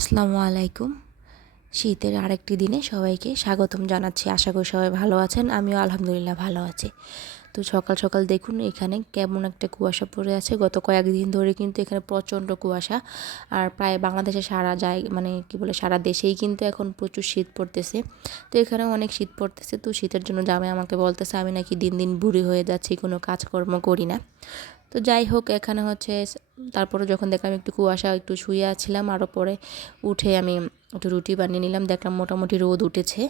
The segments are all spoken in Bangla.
আসসালামু আলাইকুম। শীতের আরেকটি দিনে সবাইকে স্বাগতম জানাচ্ছি। আশা করি সবাই ভালো আছেন, আমিও আলহামদুলিল্লাহ ভালো আছি। তো সকাল সকাল দেখুন এখানে কেমন একটা কুয়াশা পড়ে আছে। গত কয়েকদিন ধরে কিন্তু এখানে প্রচণ্ড কুয়াশা আর প্রায় বাংলাদেশে সারা যায় মানে কি বলে, সারা দেশেই কিন্তু এখন প্রচুর শীত পড়তেছে। তো এখানে অনেক শীত পড়তেছে। তো শীতের জন্য জামাই আমাকে বলতেছে, আমি নাকি দিন দিন বুড়ি হয়ে যাচ্ছি, কোনো কাজকর্ম করি না। তো যাই হোক, এখানে হচ্ছে তারপরে যখন দেখলাম একটু কুয়াশা, একটু শুয়ে আছিলাম আরও পরে উঠে আমি একটু রুটি বানিয়ে নিলাম। দেখলাম মোটামুটি রোদ উঠেছে।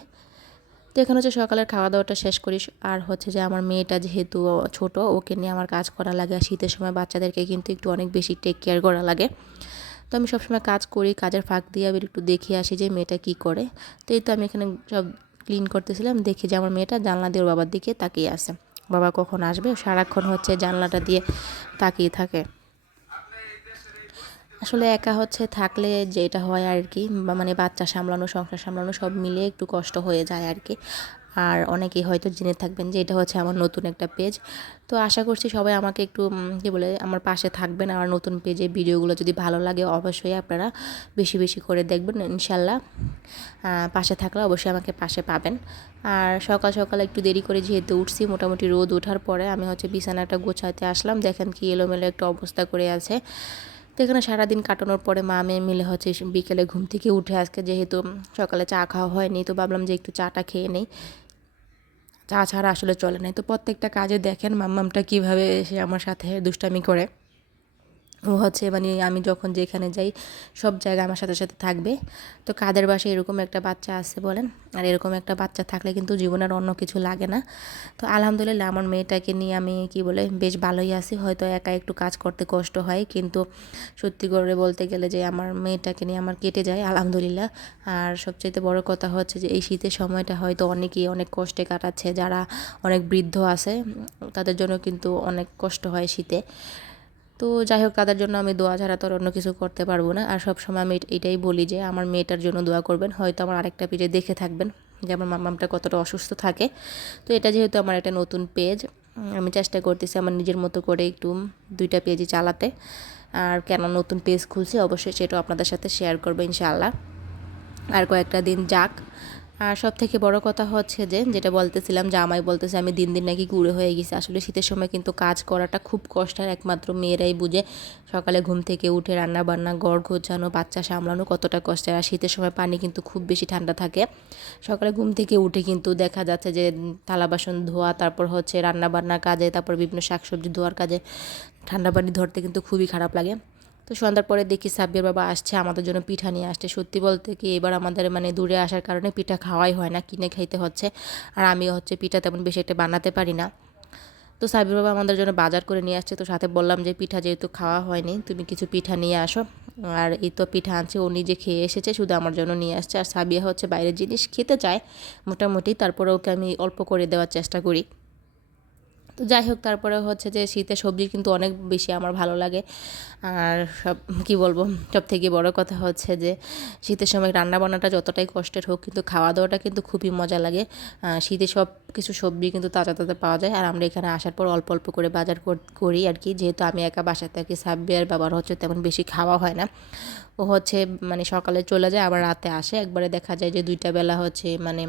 তো এখানে হচ্ছে সকালের খাওয়া দাওয়াটা শেষ করি। আর হচ্ছে যে আমার মেয়েটা যেহেতু ছোট, ওকে নিয়ে আমার কাজ করা লাগে। আর শীতের সময় বাচ্চাদেরকে কিন্তু একটু অনেক বেশি টেক কেয়ার করা লাগে। তো আমি সবসময় কাজ করি, কাজের ফাঁক দিয়ে আবার একটু দেখে আসি যে মেয়েটা কি করে। তো এই তো আমি এখানে সব ক্লিন করতেছিলাম। দেখি যে আমার মেয়েটা জানলা দিয়ে ওর বাবার দিকে তাকিয়ে আছে। বাবা কখন আসবে? সারাক্ষণ হচ্ছে জানলাটা দিয়ে তাকিয়ে থাকে। আসলে একা হচ্ছে থাকলে যেটা হয় আর কি মানে বাচ্চা সামলানো, সংসার সামলানো সব মিলে একটু কষ্ট হয়ে যায় আর কি। আর অনেকেই হয়তো জেনে থাকবেন যে এটা হচ্ছে আমার নতুন একটা পেজ তো আশা করছি সবাই আমাকে একটু কী বলে, আমার পাশে থাকবেন আমার নতুন পেজে ভিডিওগুলো যদি ভালো লাগে অবশ্যই আপনারা বেশি বেশি করে দেখবেন, ইনশাল্লাহ। পাশে থাকলে অবশ্যই আমাকে পাশে পাবেন। আর সকাল সকাল একটু দেরি করে যেহেতু উঠছি, মোটামুটি রোদ ওঠার পরে আমি হচ্ছে বিছানাটা গোছাতে আসলাম। দেখেন কি এলোমেলো একটা অবস্থা করে আছে। তো এখানে সারাদিন কাটানোর পরে মা মেয়ে মিলে হচ্ছে বিকেলে ঘুম থেকে উঠে আজকে যেহেতু সকালে চা খাওয়া হয়নি, তো ভাবলাম যে একটু চাটা খেয়ে নেই। চা ছাড়া আসলে চলে নাই। তো প্রত্যেকটা কাজে দেখেন মাম্মামটা কীভাবে এসে আমার সাথে দুষ্টামি করে। ও হচ্ছে মানে আমি যখন যেখানে যাই, সব জায়গায় আমার সাথে সাথে থাকবে। তো কাদের বাসায় এরকম একটা বাচ্চা আছে বলেন, আর এরকম একটা বাচ্চা থাকলে কিন্তু জীবনের অন্য কিছু লাগে না। তো আলহামদুলিল্লাহ আমার মেয়েটাকে নিয়ে আমি কি বলে, বেশ ভালোই আছি। হয়তো একা একটু কাজ করতে কষ্ট হয়, কিন্তু সত্যি করে বলতে গেলে যে আমার মেয়েটাকে নিয়ে আমার কেটে যায়, আলহামদুলিল্লাহ। আর সবচেয়ে বড় কথা হচ্ছে যে এই শীতের সময়টা হয়তো অনেকেই অনেক কষ্টে কাটাচ্ছে, যারা অনেক বৃদ্ধ আছে, তাদের জন্য কিন্তু অনেক কষ্ট হয় শীতে। তো যাই হোক, তাদের জন্য আমি দোয়া ছাড়া তো আর অন্য কিছু করতে পারব না। আর সবসময় আমি এটাই বলি যে, আমার মেয়েটার জন্য দোয়া করবেন। হয়তো আমার আরেকটা পেজে দেখে থাকবেন যে, আমার মামামটা কতটা অসুস্থ থাকে। তো এটা যেহেতু আমার একটা নতুন পেজ আমি চেষ্টা করতেছি আমার নিজের মতো করে একটু দুইটা পেজই চালাতে। আর কেন নতুন পেজ খুলছি, অবশ্যই সেটাও আপনাদের সাথে শেয়ার করব ইনশাআল্লাহ। আর কয়েকটা দিন যাক আর সব থেকে বড় কথা হচ্ছে যে, যেটা বলতেছিলাম যে, আমায় বলতেছে, আমি দিন দিন নাকি গুঁড়ো হয়ে গেছি। আসলে শীতের সময় কিন্তু কাজ করাটা খুব কষ্টের একমাত্র মেয়েরাই বুঝে সকালে ঘুম থেকে উঠে রান্না বান্না গড় গোছানো, বাচ্চা সামলানো কতটা কষ্টের। আর শীতের সময় পানি কিন্তু খুব বেশি ঠান্ডা থাকে। সকালে ঘুম থেকে উঠে কিন্তু দেখা যাচ্ছে যে, থালা বাসন ধোয়া, তারপর হচ্ছে রান্না বান্নার কাজে, তারপর বিভিন্ন শাকসবজি ধোয়ার কাজে ঠান্ডা পানি ধরতে কিন্তু খুবই খারাপ লাগে। তো সন্ধ্যার পরে দেখি সাব্বির বাবা আসছে, আমাদের জন্য পিঠা নিয়ে আসছে। সত্যি বলতে কি, এবার আমাদের মানে দূরে আসার কারণে পিঠা খাওয়াই হয় না, কিনে খাইতে হচ্ছে। আর আমি হচ্ছে পিঠা তেমন বেশি একটা বানাতে পারি না। তো সাবির বাবা আমাদের জন্য বাজার করে নিয়ে আসছে, তো সাথে বললাম যে পিঠা যেহেতু খাওয়া হয়নি, তুমি কিছু পিঠা নিয়ে আসো। আর এই তো পিঠা আনছে, ও নিজে খেয়ে এসেছে, শুধু আমার জন্য নিয়ে আসছে। আর সাবিয়া হচ্ছে বাইরের জিনিস খেতে চায়, মোটামুটি। তারপরে ওকে আমি অল্প করে দেওয়ার চেষ্টা করি। তো যাই হোক, তারপরে হচ্ছে যে শীতের সবজি কিন্তু অনেক বেশি আমার ভালো লাগে। আর সব, কি বলব, সব থেকে বড় কথা হচ্ছে যে শীতের সময় রান্না বান্নাটা যতটাই কষ্টের হোক, কিন্তু খাওয়া দাওয়াটা কিন্তু খুবই মজা লাগে। শীতে সব কিছু সবজি কিন্তু তাজা তাজা পাওয়া যায়। আর আমরা এখানে আসার পর অল্প অল্প করে বাজার করি আর কি। যেহেতু আমি একা বাসায় থাকি আর বাবার হচ্ছে তেমন বেশি খাওয়া হয় না। ও হচ্ছে মানে সকালে চলে যায়, আবার রাতে আসে। একবারে দেখা যায় যে দুইটা বেলা হচ্ছে মানে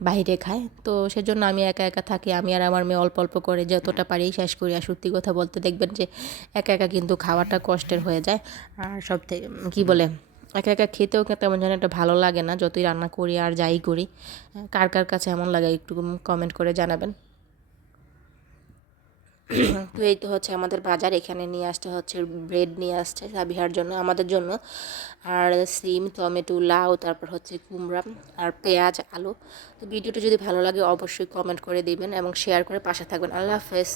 বাইরে খায়। তো সেজন্য আমি একা একা থাকি। আমি আর আমার মেয়ে অল্প অল্প করে যতটা পারি শেষ করি। আর সত্যি কথা বলতে দেখবেন যে একা একা কিন্তু খাওয়াটা কষ্টের হয়ে যায়। আর সব থেকে কী বলে, একা একা খেতেও তেমন যেন একটা ভালো লাগে না। যতই রান্না করি আর যাই করি কার কার কাছে এমন লাগে একটু কমেন্ট করে জানাবেন। তো এই তো হচ্ছে আমাদের বাজার, এখানে নিয়ে আসতে হচ্ছে ব্রেড নিয়ে আসছে সাবিহার জন্য, আমাদের জন্য। আর সিম, টমেটো, লাউ, তারপর হচ্ছে কুমড়া আর পেঁয়াজ, আলু। তো ভিডিওটা যদি ভালো লাগে অবশ্যই কমেন্ট করে দেবেন এবং শেয়ার করে পাশে থাকবেন। আল্লাহ হাফেজ।